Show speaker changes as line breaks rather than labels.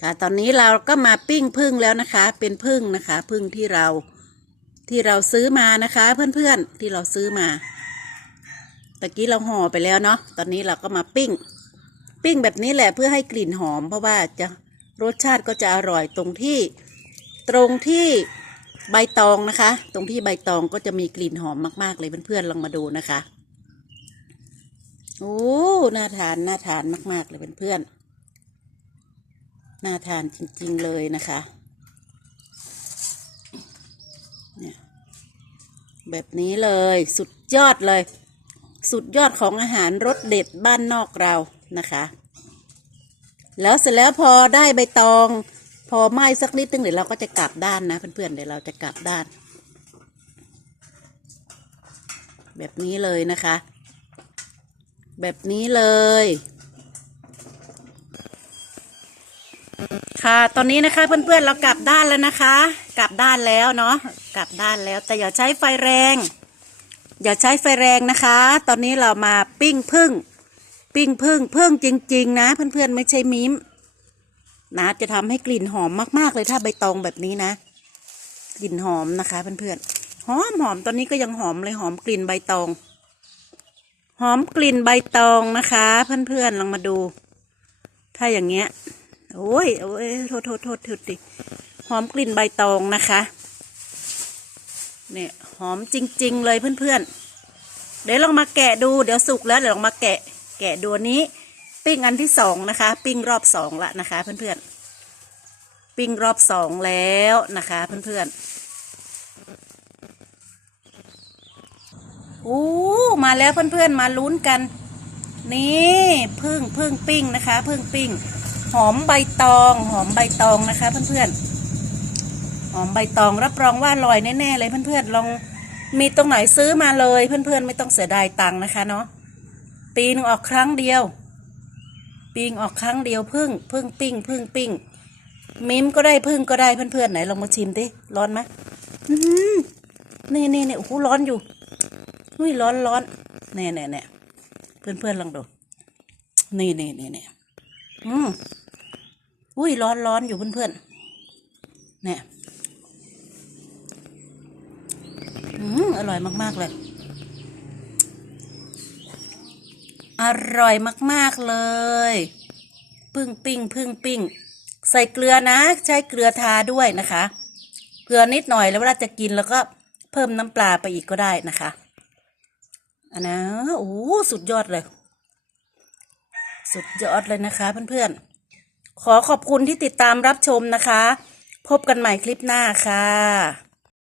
ค่ะ ตอนนี้เราก็มาปิ้งพึ่งแล้วนะคะ เป็นพึ่งนะคะพึ่งที่เราที่เราซื้อมานะคะ เพื่อนๆที่เราซื้อมาตะกี้เราห่อไปแล้วเนาะตอนนี้เราก็มาปิ้ง ปิ้งแบบนี้แหละเพื่อให้กลิ่นหอม เพราะว่าจะรสชาติก็จะอร่อยตรงที่ตรงที่ใบตองนะคะ ตรงที่ใบตองก็จะมีกลิ่นหอมมากๆเลยเพื่อนๆลองมาดูนะคะโอ้น่าทานน่าทานมากๆเลยเพื่อนๆ น่าทานจริง ๆ เลยนะคะเนี่ยแบบนี้เลยสุดยอดเลย สุดยอดของอาหารรสเด็ดบ้านนอกเรานะคะ แล้วเสร็จแล้วพอได้ใบตอง พอไหม้สักนิดนึงเดี๋ยวเราก็จะกลับด้านนะเพื่อนๆเดี๋ยวเราจะกลับด้าน แบบนี้เลยนะคะ แบบนี้เลย ค่ะ ตอนนี้นะคะเพื่อนๆเรากลับด้านแล้วนะคะ กลับด้านแล้วเนาะกลับด้านแล้ว แต่อย่าใช้ไฟแรง อย่าใช้ไฟแรงนะคะ ตอนนี้เรามาปิ้งพึ่ง ปิ้งพึ่งพึ่งจริง ๆ นะเพื่อนๆไม่ใช่มิมนะจะทำให้กลิ่นหอมมากๆเลยถ้าใบตองแบบนี้นะ กลิ่นหอมนะคะเพื่อนๆหอมหอมตอนนี้ก็ยังหอมเลยหอมกลิ่นใบตอง หอมกลิ่นใบตองนะคะ เพื่อนๆลองมาดู ถ้าอย่างเงี้ย โอ้ยโอ้ยโทษโทษโทษโทษดิหอมกลิ่นใบตองนะคะ เนี่ยหอมจริง ๆ เลยเพื่อนๆ เดี๋ยวลองมาแกะดูเดี๋ยวสุกแล้วเดี๋ยวลองมาแกะ แกะดูนนี้ ปิ้งอันที่สองนะคะ ปิ้งรอบสองละนะคะ เพื่อนๆ ปิ้งรอบสองแล้วนะคะ เพื่อนๆโอ้มาแล้วเพื่อนๆมาลุ้นกัน นี่พึ่งพึ่งปิ้งนะคะ พึ่งปิ้ง หอมใบตอง หอมใบตองนะคะ เพื่อนๆหอมใบตองรับรองว่าอร่อยแน่ๆเลยเพื่อนๆลองมีตรงไหนซื้อมาเลยเพื่อนๆ ไม่ต้องเสียดายตังค์นะคะเนาะปีนึงออกครั้งเดียว ปีงออกครั้งเดียวพึ่งพึ่งปิ้งพึ่งปิ้งมิมก็ได้พึ่งก็ได้เพื่อนๆไหนลองมาชิมดิร้อนไหมนี่นี่นี่โอ้โหร้อนอยู่อุ้ยร้อนร้อนแน่แน่แน่เพื่อนเพื่อนๆลองดูนี่นี่นี่เนี่ยอืม อุ้ยร้อนร้อนอยู่เพื่อนเพื่อนเนี่ยอืมอร่อยมาก ๆ เลย อร่อยมาก ๆ เลย พึ่งปิ้งพึ่งปิ้ง ใส่เกลือนะ ใช้เกลือทาด้วยนะคะ เกลือนิดหน่อยแล้วเวลาจะกินแล้วก็เพิ่มน้ำปลาไปอีกก็ได้นะคะอันนะโอ้สุดยอดเลย สุดยอดเลยนะคะเพื่อนๆ ขอขอบคุณที่ติดตามรับชมนะคะ พบกันใหม่คลิปหน้าค่ะ